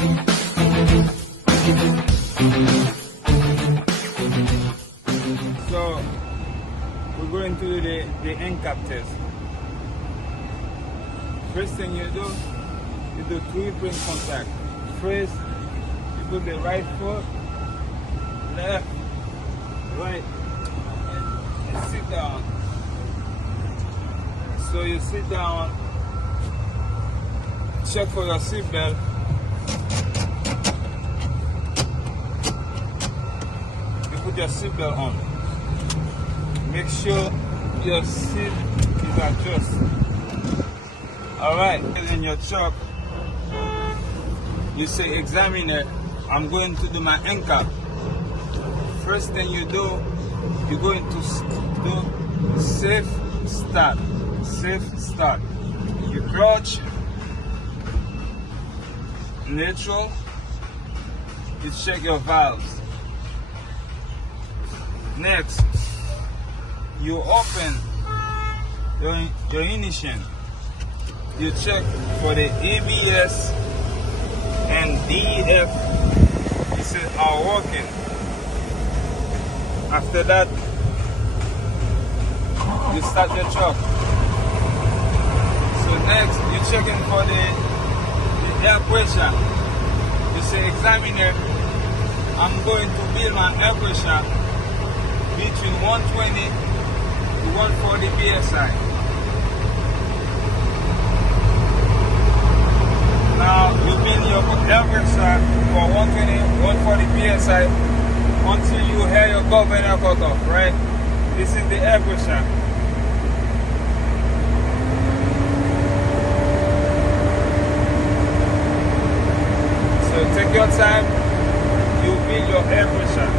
So we're going to do the end cap test. First thing you do 3-point contact. First, you put the right foot, left, right, and sit down. So you sit down, check for your seatbelt. You put your seatbelt on. Make sure your seat is adjusted. Alright, in your truck, you say, examiner, I'm going to do my end cap. First thing you do, you're going to do safe start. Safe start. You clutch, neutral, you check your valves. Next, you open your ignition. You check for the ABS and DEF. This is are working. After that, you start your truck. So next, you're checking for the air pressure. You say, examiner, I'm going to build my air pressure between 120 to 140 psi. Now you build your air pressure for 120, 140 psi until you hear your governor cut off, right? This is the air pressure. So take your time, you build your air pressure.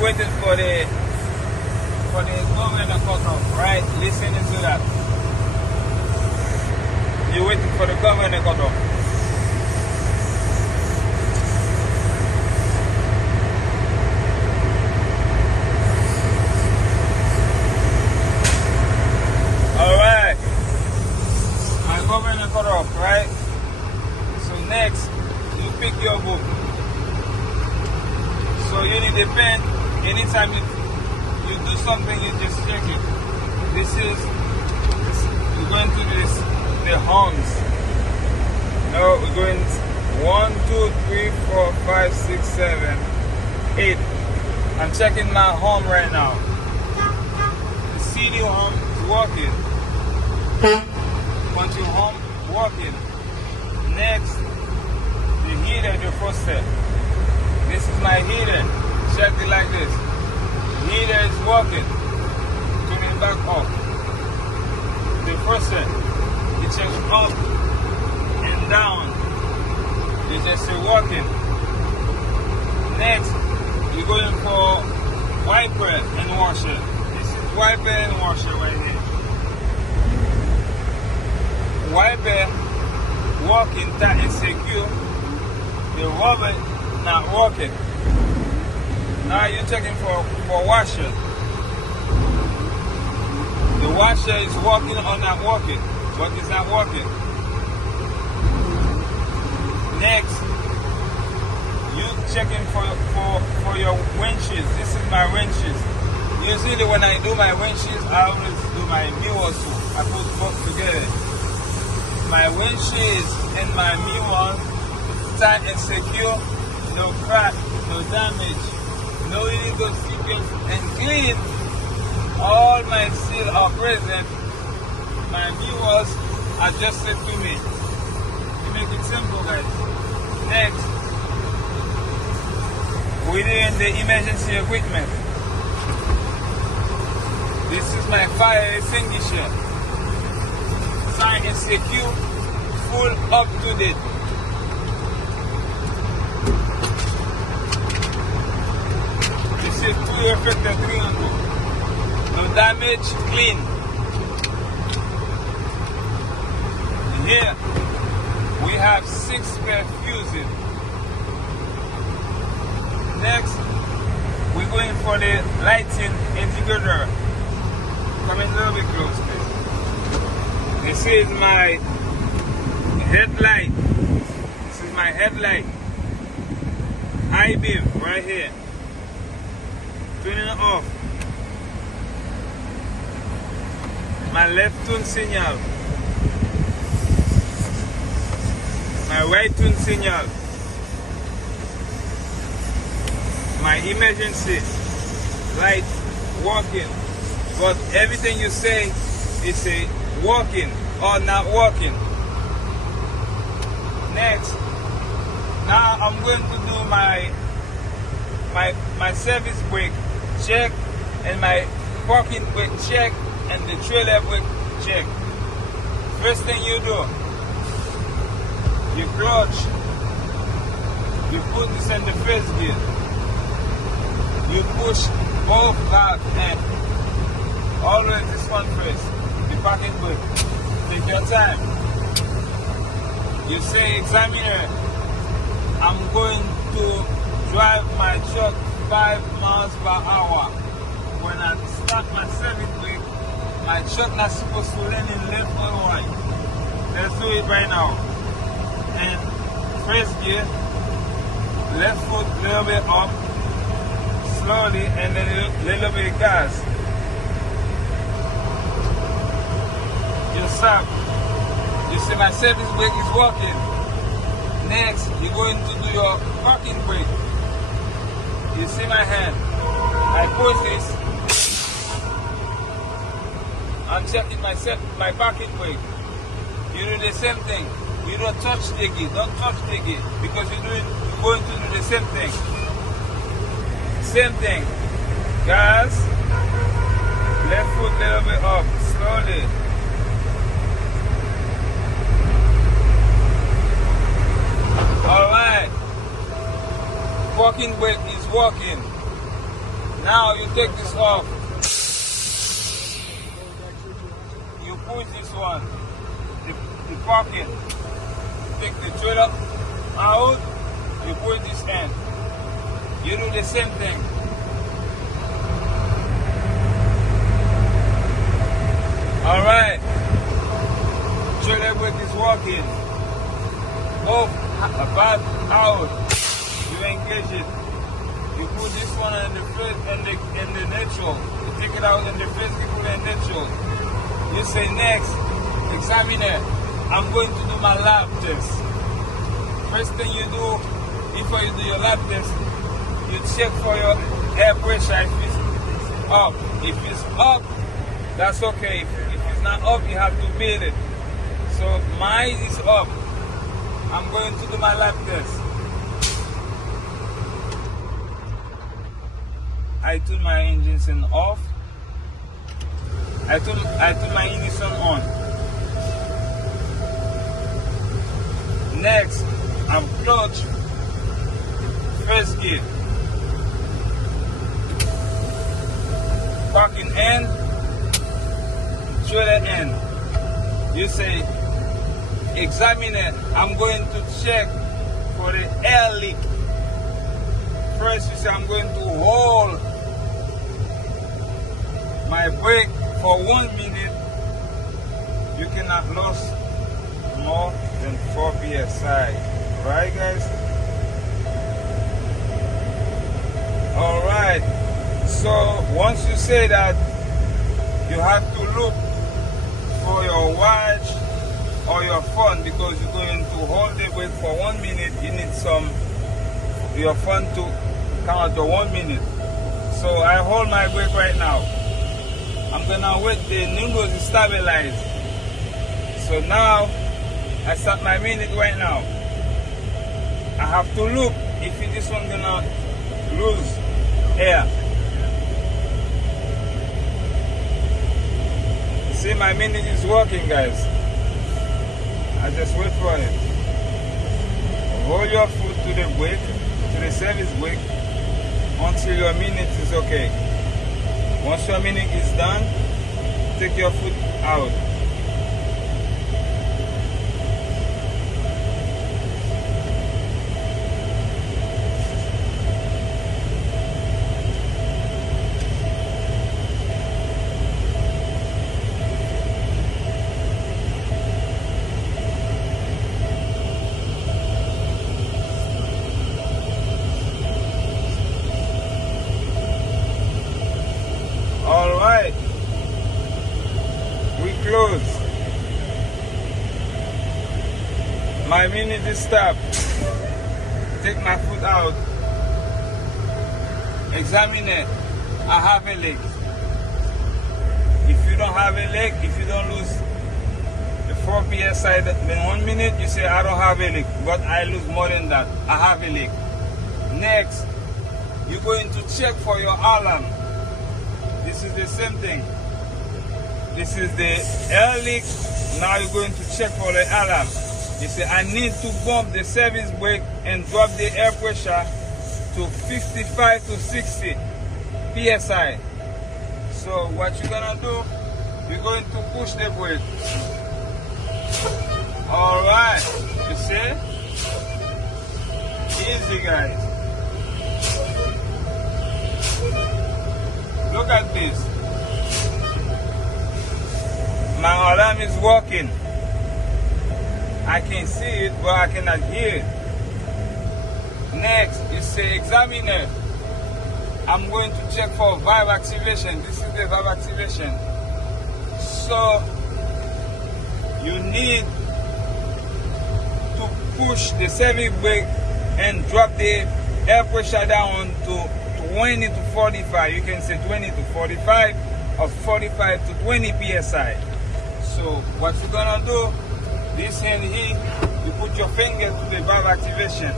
Waiting for the governor cut off, right? Listening to that. You're waiting for the governor cut off. Alright. My governor cut off, right? So next, you pick your book. So you need a pen. Anytime you do something, you just check it. We're going to this, the horns. Now we're going 1, 2, 3, 4, 5, 6, 7, 8. I'm checking my horn right now. The CD horn is working. Control horn working. Next, the heater, the first step. This is my heater. Check it like this. Heater is working. Turn it back up. The first set, it checks up and down. You just say working. Next, you're going for wiper and washer. This is wiper and washer right here. Wiper working tight and secure. The rubber not working. Now you're checking for washer. The washer is working or not working, but it's not working. Next, you checking for your winches. This is my winches. Usually when I do my winches, I always do my mirrors too. I put both together. My winches and my mirrors tight and secure, no crack, no damage. No illegal sequence and clean. All my seals are present. My mirrors adjusted to me. To make it simple, guys. Next, we're doing the emergency equipment. This is my fire extinguisher. Signed and secure, full up to date. This is 2 reflector 3 on 2. damage, clean. Here we have 6 spare fuses. Next, we're going for the lighting indicator. Come in a little bit close, please. This is my headlight. This is my headlight. High beam right here. Turning it off. My left turn signal. My right turn signal. My emergency light working. But everything you say is a working or not working. Next, now I'm going to do my service brake check and my parking brake check and the trailer brake check. First thing you do, you clutch, you put this in the first gear, you push both valves in. Always this one first, the parking brake. Take your time. You say, examiner, I'm going to drive my truck 5 miles per hour. When I start my service brake, my truck not supposed to lean in left or right. Let's do it right now. And first gear, left foot a little bit up, slowly, and then a little bit of gas. You stop. You see my service brake is working. Next, you're going to do your parking brake. You see my hand. I push this. I'm checking my parking brake. You do the same thing. You don't touch the gear. Don't touch the gear because you're going to do the same thing. Same thing. Gas. Left foot a little bit up. Slowly. Alright, parking brake is working. Now you take this off. You push this one, the parking. Take the trailer out, you push this in. You do the same thing. Alright, trailer brake is working. Off, back, out. You engage it. You put this one in the first in the neutral. You take it out in the first, you put it in neutral. You say next, examiner, I'm going to do my lap test. First thing you do, before you do your lap test, you check for your air pressure if it's up. If it's up, that's okay. If it's not up, you have to beat it. So mine is up. I'm going to do my lap test. I turn my engine off. I turn my ignition on. Next, I'm clutch. First gear. Parking in. Trailer in. You say, examiner, I'm going to check for the air leak. First, you say I'm going to hold my brake for 1 minute. You cannot lose more than 4 psi. Right, guys? Alright. So, once you say that, you have to look for your watch or your phone because you're going to hold the brake for 1 minute. You need your phone to count to 1 minute. So I hold my brake right now. I'm gonna wait the needles to stabilize. So now I start my minute right now. I have to look if this one gonna lose air. See, my minute is working, guys. I just wait for it. Hold your foot to the brake, to the service brake, until your minute is okay. Once your minute is done, take your foot out. Alright, we close. My minute is stopped. Take my foot out. Examine it. I have a leak. If you don't have a leak, if you don't lose the 4 psi in 1 minute, you say I don't have a leak, but I lose more than that. I have a leak. Next, you're going to check for your alarm. This is the same thing. This is the air leak. Now you're going to check for the alarm. You say, I need to bump the service brake and drop the air pressure to 55 to 60 psi. So what you're gonna do, you're going to push the brake. Alright, you see? Easy, guys. Look at this. My alarm is working. I can see it, but I cannot hear it. Next, you say examiner. I'm going to check for valve activation. This is the valve activation. So, you need to push the service brake and drop the air pressure down to 20 to 45. You can say 20 to 45 or 45 to 20 psi. So what you're gonna do, this hand here, you put your finger to the valve activation.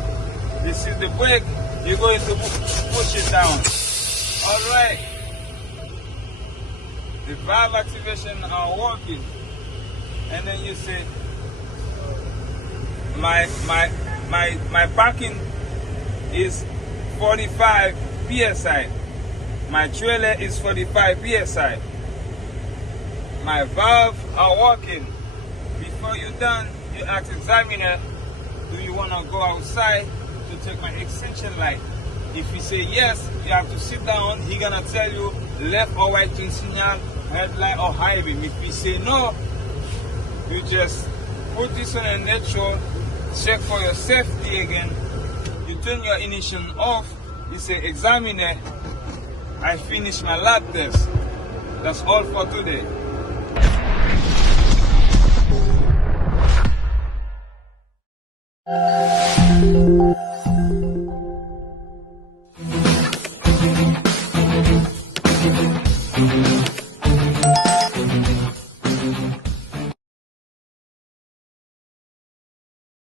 This is the brake, you're going to push it down. Alright. The valve activation are working. And then you say, my parking is 45 psi. My trailer is 45 psi. My valve are working. Before you're done, you ask examiner, do you want to go outside to take my extension light? If you say yes, you have to sit down. He's gonna tell you left or right turn signal, red light or high beam. If you say no, you just put this on a neutral, check for your safety again. You turn your ignition off. You say, examiner, I finished my lab test. That's all for today.